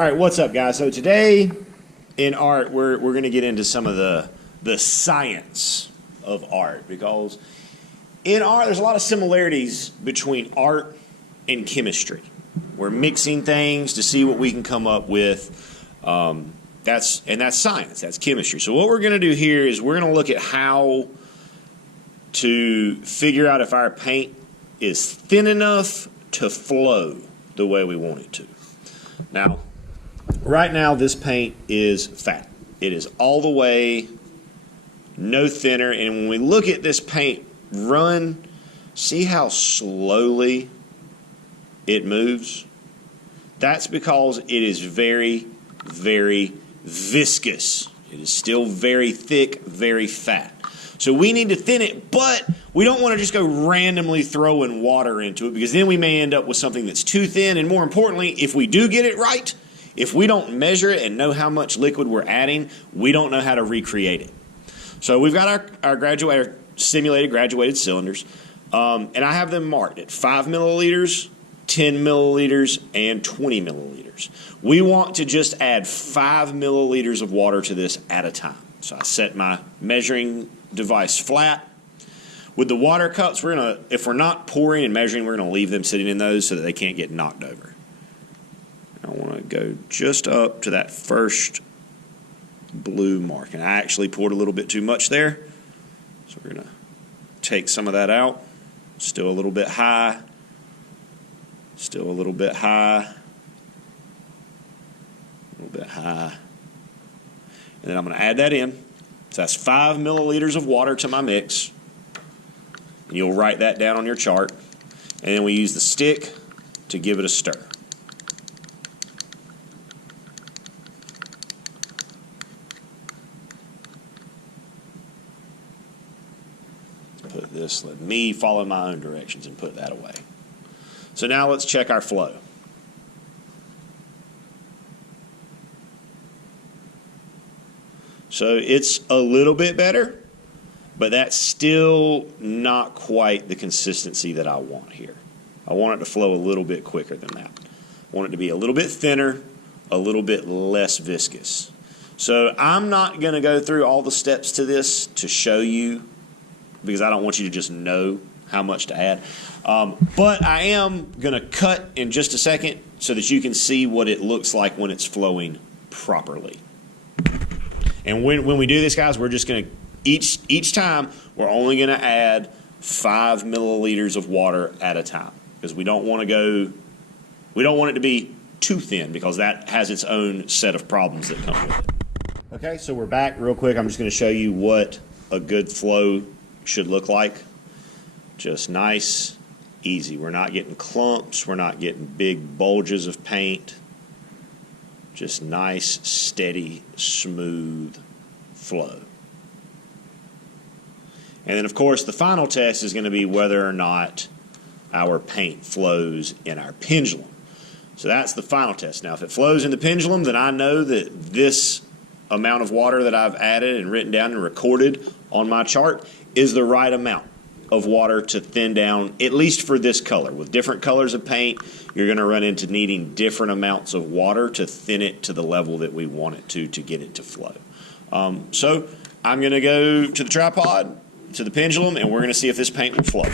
All right, what's up, guys? So today in art, we're going to get into some of the science of art, because in art there's a lot of similarities between art and chemistry. We're mixing things to see what we can come up with. That's science. That's chemistry. So what we're going to do here is we're going to look at how to figure out if our paint is thin enough to flow the way we want it to. Now, right now this paint is fat. It is all the way no thinner, and when we look at this paint run, see how slowly it moves? That's because it is very, very viscous. It is still very thick, very fat. So we need to thin it, but we don't want to just go randomly throwing water into it, because then we may end up with something that's too thin. And more importantly, if we do get it right, if we don't measure it and know how much liquid we're adding, we don't know how to recreate it. So we've got our simulated graduated cylinders, and I have them marked at 5 milliliters, 10 milliliters, and 20 milliliters. We want to just add 5 milliliters of water to this at a time. So I set my measuring device flat. With the water cups, if we're not pouring and measuring, we're gonna leave them sitting in those so that they can't get knocked over. I want to go just up to that first blue mark, and I actually poured a little bit too much there, so we're gonna take some of that out. Still a little bit high, still a little bit high, a little bit high, and then I'm going to add that in. So that's 5 milliliters of water to my mix, and you'll write that down on your chart, and then we use the stick to give it a stir. Put this, let me follow my own directions and put that away. So now let's check our flow. So it's a little bit better, but that's still not quite the consistency that I want here. I want it to flow a little bit quicker than that. I want it to be a little bit thinner, a little bit less viscous. So I'm not going to go through all the steps to this to show you, because I don't want you to just know how much to add. But I am going to cut in just a second so that you can see what it looks like when it's flowing properly. And when we do this, guys, we're just going to, each time, we're only going to add 5 milliliters of water at a time, because we don't want it to be too thin, because that has its own set of problems that come with it. Okay, so we're back real quick. I'm just going to show you what a good flow should look like. Just nice, easy. We're not getting clumps. We're not getting big bulges of paint. Just nice, steady, smooth flow. And then, of course, the final test is going to be whether or not our paint flows in our pendulum. So that's the final test. Now, if it flows in the pendulum, then I know that this amount of water that I've added and written down and recorded on my chart is the right amount of water to thin down, at least for this color. With different colors of paint, you're going to run into needing different amounts of water to thin it to the level that we want it to get it to flow. So I'm going to go to the tripod, to the pendulum, and we're going to see if this paint will flow.